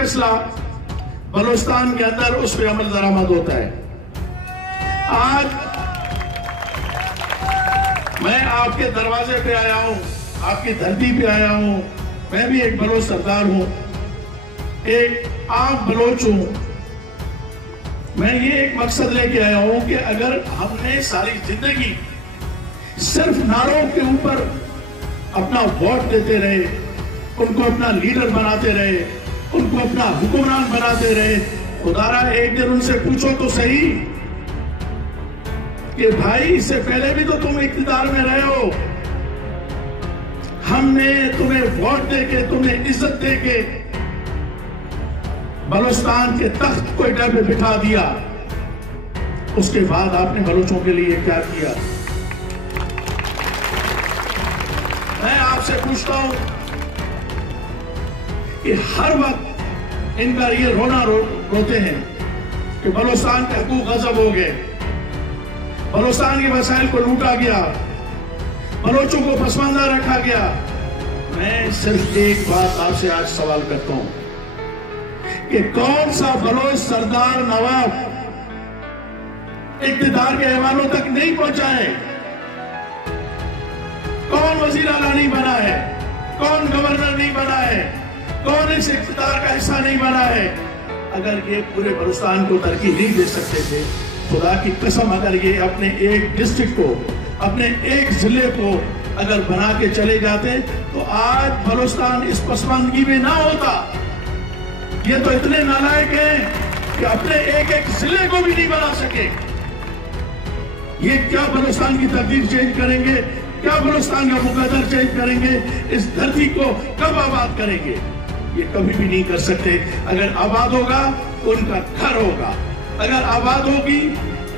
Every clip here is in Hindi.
फैसला बलूचिस्तान के अंदर उस पर अमल दरामद होता है। आज मैं आपके दरवाजे पे आया हूं, आपकी धरती पे आया हूं। मैं भी एक बलोच सरदार हूं, एक आम बलोच हूं। मैं ये एक मकसद लेके आया हूं कि अगर हमने सारी जिंदगी सिर्फ नारों के ऊपर अपना वोट देते रहे, उनको अपना लीडर बनाते रहे, उनको अपना हुक्मरान बनाते रहे, खुदारा एक दिन उनसे पूछो तो सही कि भाई इससे पहले भी तो तुम इख्तियार में रहे हो, हमने तुम्हें वोट देके, तुम्हें इज्जत देके बलूचिस्तान के तख्त कोयटा पे बिठा दिया, उसके बाद आपने बलूचों के लिए क्या किया? मैं आपसे पूछता हूं कि हर वक्त इनका ये रोना रोते हैं कि बलूचिस्तान के हकूक गजब हो गए, बलूचिस्तान के वसाइल को लूटा गया, बलोचों को पसमानदा रखा गया। मैं सिर्फ एक बात आपसे आज सवाल करता हूं कि कौन सा बलोच सरदार नवाब इख्तियार के ऐवानों तक नहीं पहुंचा है? कौन वजीर आला नहीं बना है? कौन गवर्नर नहीं बना है? कौन इस इख्तियार का हिस्सा नहीं बना है? अगर ये पूरे बलूचिस्तान को तरक्की नहीं दे सकते थे, खुदा की कसम अगर ये अपने एक डिस्ट्रिक्ट को, अपने एक जिले को अगर बना के चले जाते तो आज बलूचिस्तान इस पसमानदगी में ना होता। ये तो इतने नालायक हैं कि अपने एक एक जिले को भी नहीं बना सके। ये क्या बलूचिस्तान की तकदीर चेंज करेंगे? क्या बलूचिस्तान का मुकद्दर चेंज करेंगे? इस धरती को कब आबाद करेंगे? ये कभी भी नहीं कर सकते। अगर आबाद होगा तो उनका घर होगा, अगर आबाद होगी,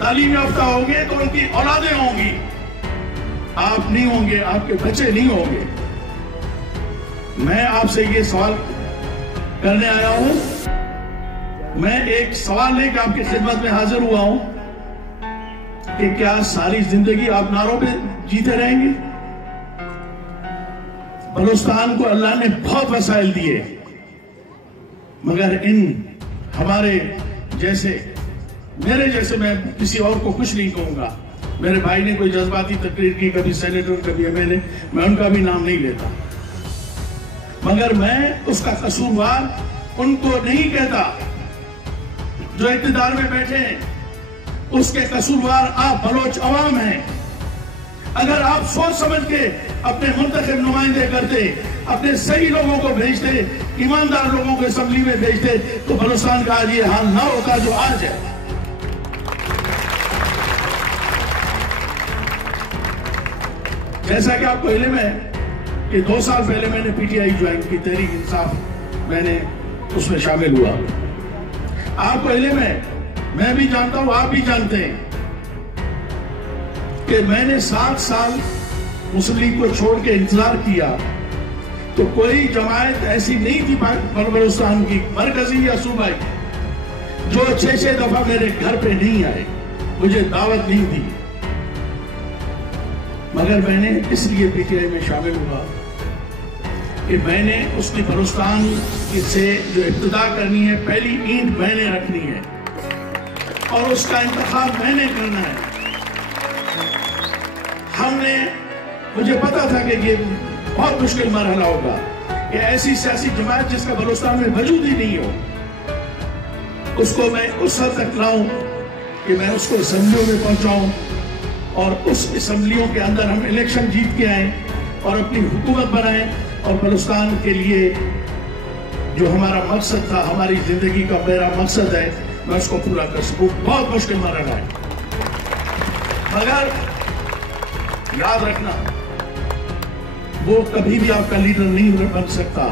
तालीम याफ्ता होंगे तो उनकी औलादें होंगी। आप नहीं होंगे, आपके बच्चे नहीं होंगे। मैं आपसे ये सवाल करने आया हूं, मैं एक सवाल लेकर आपकी खिदमत में हाजिर हुआ हूं कि क्या सारी जिंदगी आप नारों पे जीते रहेंगे? बलूचिस्तान को अल्लाह ने बहुत वसाइल दिए, मगर इन हमारे जैसे, मेरे जैसे, मैं किसी और को कुछ नहीं कहूंगा, मेरे भाई ने कोई जज्बाती तकरीर की, कभी सेनेटर, कभी एमएलए, मैं उनका भी नाम नहीं लेता, मगर मैं उसका कसूरवार उनको नहीं कहता जो इख्तियार में बैठे हैं। उसके कसूरवार आप बलोच अवाम हैं। अगर आप सोच समझ के अपने मुंतखब नुमाइंदे करते, अपने सही लोगों को भेजते, ईमानदार लोगों को असेंबली में भेजते, तो बलूचिस्तान का आज ये हाल ना होता जो आज है। जैसा कि आपको इल्म है कि 2 साल पहले मैंने पीटीआई ज्वाइन की, तहरीक इंसाफ, मैंने उसमें शामिल हुआ। आपको इल्म है, मैं भी जानता हूं, आप भी जानते हैं कि मैंने 7 साल मुस्लिम लीग को छोड़ के इंतजार किया तो कोई जमायत ऐसी नहीं थी बलूचिस्तान की, मरकजी या सूबाई, जो 6-6 दफा मेरे घर पे नहीं आए, मुझे दावत नहीं दी। मगर मैंने इसलिए पीटीआई में शामिल हुआ कि मैंने उसकी बलूचिस्तान से जो इब्तिदा करनी है, पहली ईंट मैंने रखनी है और उसका इंतखाब मैंने करना है। मुझे पता था कि ये बहुत मुश्किल मरहला होगा कि ऐसी सियासी जमात जिसका बलूचिस्तान में वजूद ही नहीं हो, उसको मैं उस हद तक लाऊं कि मैं उसको असेंबलियों में पहुंचाऊं और उस असेंबलियों के अंदर हम इलेक्शन जीत के आए और अपनी हुकूमत बनाएं और बलूचिस्तान के लिए जो हमारा मकसद था, हमारी जिंदगी का मेरा मकसद है, मैं उसको पूरा कर सकूं। बहुत मुश्किल मरहला है, मगर याद रखना, वो कभी भी आपका लीडर नहीं बन सकता,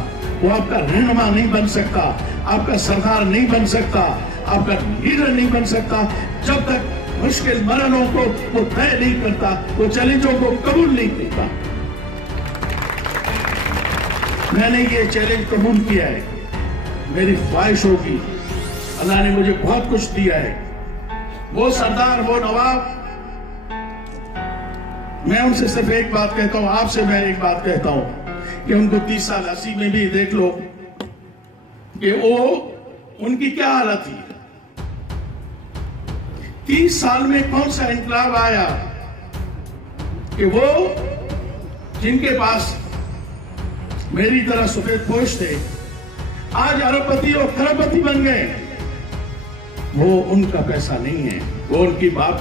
वो आपका रहनुमा नहीं बन सकता, आपका सरदार नहीं बन सकता, आपका लीडर नहीं बन सकता जब तक मुश्किल मरहलों को वो तय नहीं करता, वो चैलेंजों को कबूल नहीं करता। मैंने ये चैलेंज कबूल किया है, मेरी ख्वाहिश होगी, अल्लाह ने मुझे बहुत कुछ दिया है, वो सरदार, वो नवाब, मैं उनसे सिर्फ एक बात कहता हूं, आपसे मैं एक बात कहता हूं कि उनको 30 साल 80 में भी देख लो, कि वो उनकी क्या हालत थी। 30 साल में कौन सा इनकलाब आया कि वो जिनके पास मेरी तरह सफेद पोश थे आज अरबपति और खरबपति बन गए। वो उनका पैसा नहीं है, वो उनकी बाप